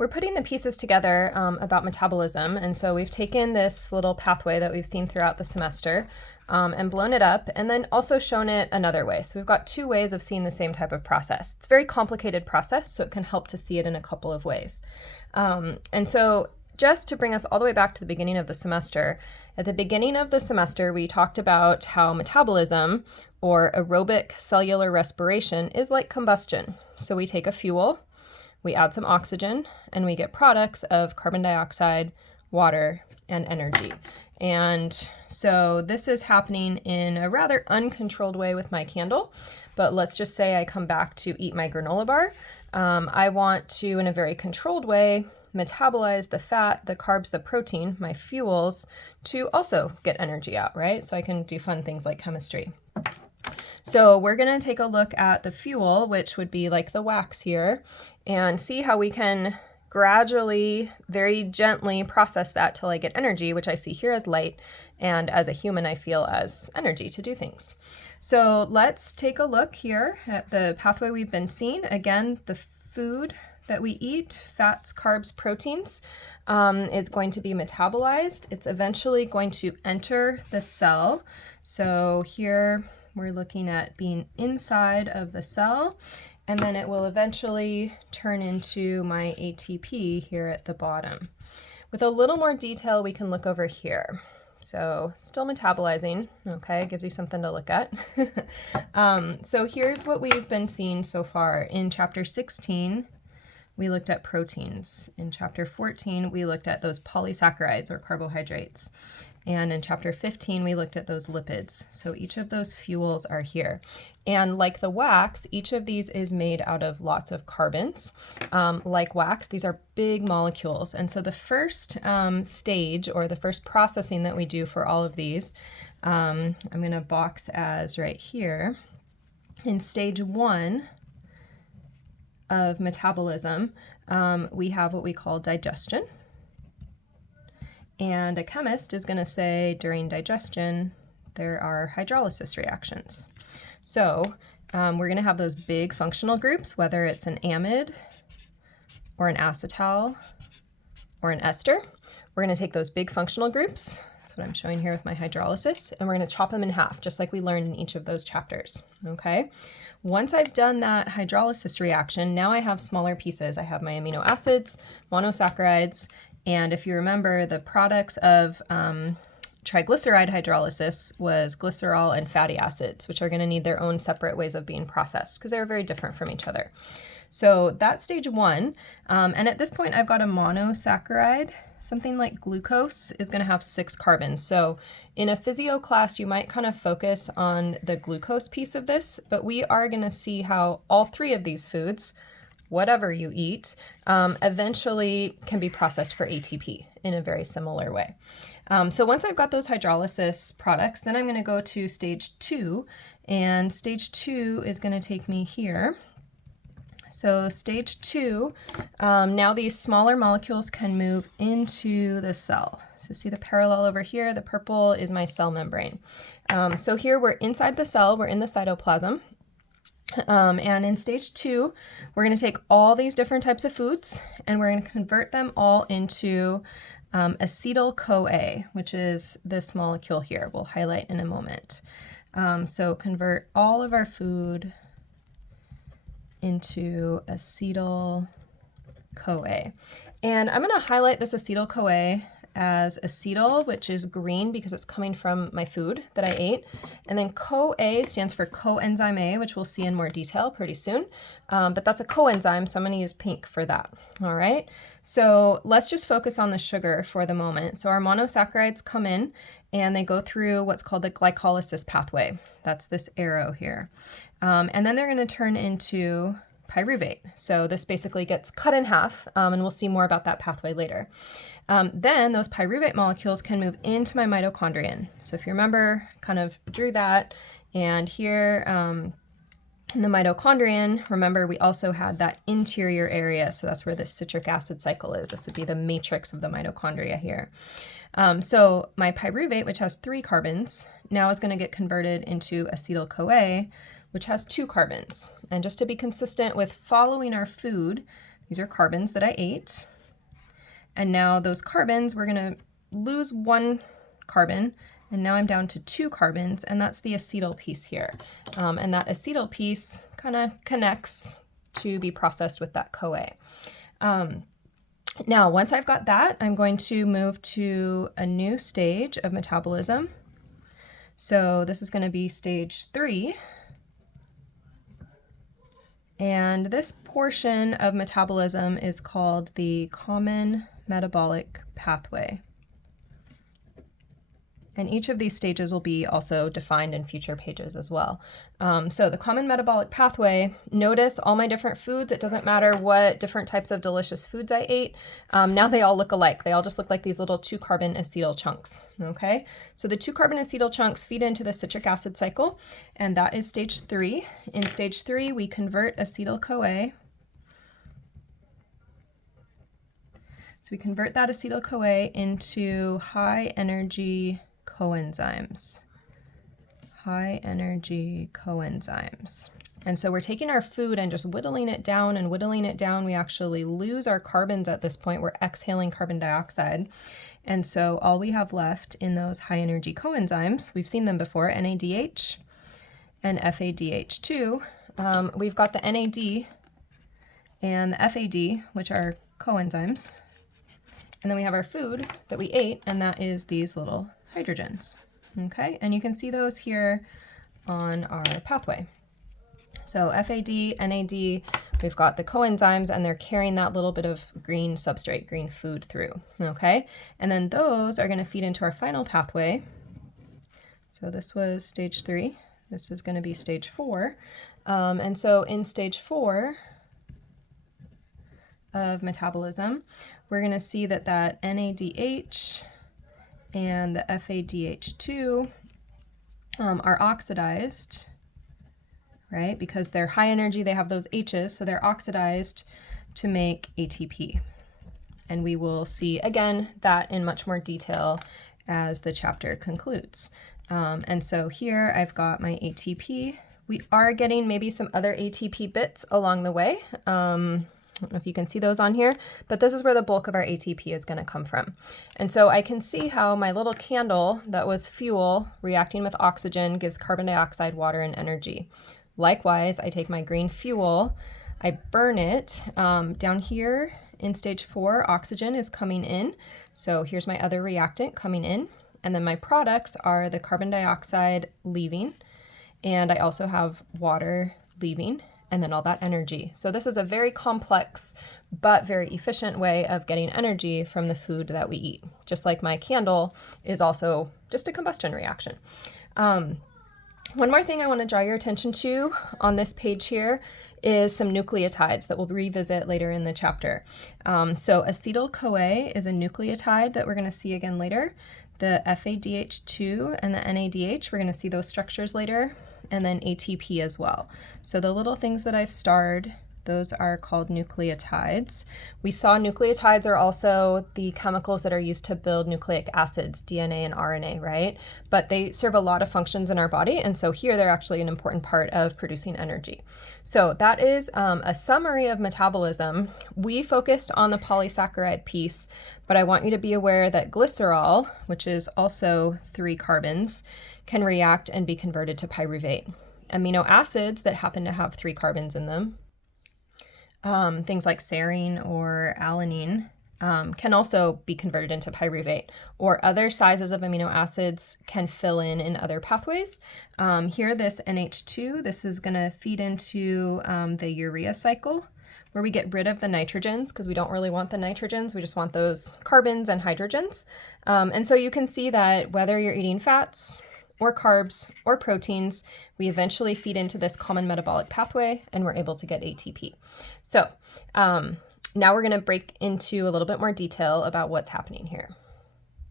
We're putting the pieces together about metabolism, and so we've taken this little pathway that we've seen throughout the semester and blown it up, and then also shown it another way. So we've got two ways of seeing the same type of process. It's a very complicated process, so it can help to see it in a couple of ways. And so just to bring us all the way back to the beginning of the semester, at the beginning of the semester, we talked about how metabolism, or aerobic cellular respiration, is like combustion. So we take a fuel, we add some oxygen, and we get products of carbon dioxide, water, and energy. And so this is happening in a rather uncontrolled way with my candle, but let's just say I come back to eat my granola bar. I want to, in a very controlled way, metabolize the fat, the carbs, the protein, my fuels, to also get energy out, right? So I can do fun things like chemistry. So we're going to take a look at the fuel, which would be like the wax here, and see how we can gradually, very gently process that till I get energy, which I see here as light, and as a human I feel as energy to do things. So let's take a look here at the pathway we've been seeing. Again, the food that we eat, fats, carbs, proteins, is going to be metabolized. It's eventually going to enter the cell. So here we're looking at being inside of the cell, and then it will eventually turn into my ATP here at the bottom. With a little more detail, we can look over here. So still metabolizing, okay, gives you something to look at. So here's what we've been seeing so far. In chapter 16, we looked at proteins. In chapter 14, we looked at those polysaccharides or carbohydrates. And in chapter 15, we looked at those lipids. So each of those fuels are here. And like the wax, each of these is made out of lots of carbons. Like wax, these are big molecules. And so the first stage, or the first processing that we do for all of these, I'm going to box as right here. In stage 1 of metabolism, we have what we call digestion. And a chemist is going to say during digestion, there are hydrolysis reactions. So we're going to have those big functional groups, whether it's an amide or an acetal or an ester. We're going to take those big functional groups. That's what I'm showing here with my hydrolysis. And we're going to chop them in half, just like we learned in each of those chapters. Okay. Once I've done that hydrolysis reaction, now I have smaller pieces. I have my amino acids, monosaccharides, and if you remember, the products of triglyceride hydrolysis was glycerol and fatty acids, which are going to need their own separate ways of being processed because they're very different from each other. So that's stage 1. And at this point, I've got a monosaccharide. Something like glucose is going to have 6 carbons. So in a physio class, you might kind of focus on the glucose piece of this, but we are going to see how all 3 of these foods, whatever you eat, eventually can be processed for ATP in a very similar way. So once I've got those hydrolysis products, then I'm going to go to stage 2, and stage 2 is going to take me here. So stage 2, now these smaller molecules can move into the cell. So see the parallel over here, the purple is my cell membrane. So here we're inside the cell, we're in the cytoplasm. And in stage 2, we're going to take all these different types of foods and we're going to convert them all into acetyl-CoA, which is this molecule here. We'll highlight in a moment. So convert all of our food into acetyl-CoA. And I'm going to highlight this acetyl-CoA as acetyl, which is green because it's coming from my food that I ate. And then CoA stands for coenzyme A, which we'll see in more detail pretty soon. But that's a coenzyme, so I'm going to use pink for that. All right. So let's just focus on the sugar for the moment. So our monosaccharides come in and they go through what's called the glycolysis pathway. That's this arrow here. And then they're going to turn into pyruvate. So this basically gets cut in half, and we'll see more about that pathway later. Then those pyruvate molecules can move into my mitochondrion. So if you remember, kind of drew that, and here in the mitochondrion, remember we also had that interior area, so that's where the citric acid cycle is. This would be the matrix of the mitochondria here. So my pyruvate, which has 3 carbons, now is going to get converted into acetyl-CoA, which has 2 carbons. And just to be consistent with following our food, These are carbons that I ate. And now those carbons, we're gonna lose one carbon, and now I'm down to 2 carbons, and that's the acetyl piece here. And that acetyl piece kind of connects to be processed with that CoA. Now, once I've got that, I'm going to move to a new stage of metabolism. So this is going to be stage 3. And this portion of metabolism is called the common metabolic pathway. And each of these stages will be also defined in future pages as well. So the common metabolic pathway, notice all my different foods. It doesn't matter what different types of delicious foods I ate. Now they all look alike. They all just look like these little 2-carbon acetyl chunks, okay? So the 2-carbon acetyl chunks feed into the citric acid cycle, and that is stage 3. In stage 3, we convert acetyl-CoA. So we convert that acetyl-CoA into high-energy coenzymes. High-energy coenzymes. And so we're taking our food and just whittling it down and whittling it down. We actually lose our carbons at this point. We're exhaling carbon dioxide. And so all we have left in those high-energy coenzymes, we've seen them before, NADH and FADH2. We've got the NAD and the FAD, which are coenzymes. And then we have our food that we ate, and that is these little hydrogens, okay? And you can see those here on our pathway. So FAD, NAD, we've got the coenzymes, and they're carrying that little bit of green substrate, green food through, okay? And then those are gonna feed into our final pathway. So this was stage 3. This is gonna be stage 4. And so in stage 4 of metabolism, we're gonna see that NADH and the FADH2 are oxidized, right? Because they're high energy, they have those H's, so they're oxidized to make ATP. And we will see, again, that in much more detail as the chapter concludes. And so here I've got my ATP. We are getting maybe some other ATP bits along the way. I don't know if you can see those on here, but this is where the bulk of our ATP is going to come from. And so I can see how my little candle that was fuel reacting with oxygen gives carbon dioxide, water, and energy. Likewise, I take my green fuel, I burn it. Down here in stage 4, oxygen is coming in. So here's my other reactant coming in. And then my products are the carbon dioxide leaving. And I also have water leaving, and then all that energy. So this is a very complex but very efficient way of getting energy from the food that we eat. Just like my candle is also just a combustion reaction. One more thing I want to draw your attention to on this page here is some nucleotides that we'll revisit later in the chapter. So acetyl-CoA is a nucleotide that we're going to see again later. The FADH2 and the NADH, we're going to see those structures later, and then ATP as well. So the little things that I've starred, those are called nucleotides. We saw nucleotides are also the chemicals that are used to build nucleic acids, DNA and RNA, right? But they serve a lot of functions in our body, and so here they're actually an important part of producing energy. So that is a summary of metabolism. We focused on the polysaccharide piece, but I want you to be aware that glycerol, which is also 3 carbons, can react and be converted to pyruvate. Amino acids that happen to have 3 carbons in them, things like serine or alanine, can also be converted into pyruvate, or other sizes of amino acids can fill in other pathways. Here, this NH2, this is going to feed into the urea cycle, where we get rid of the nitrogens because we don't really want the nitrogens. We just want those carbons and hydrogens. And so you can see that whether you're eating fats or carbs or proteins, we eventually feed into this common metabolic pathway and we're able to get ATP. So now we're going to break into a little bit more detail about what's happening here.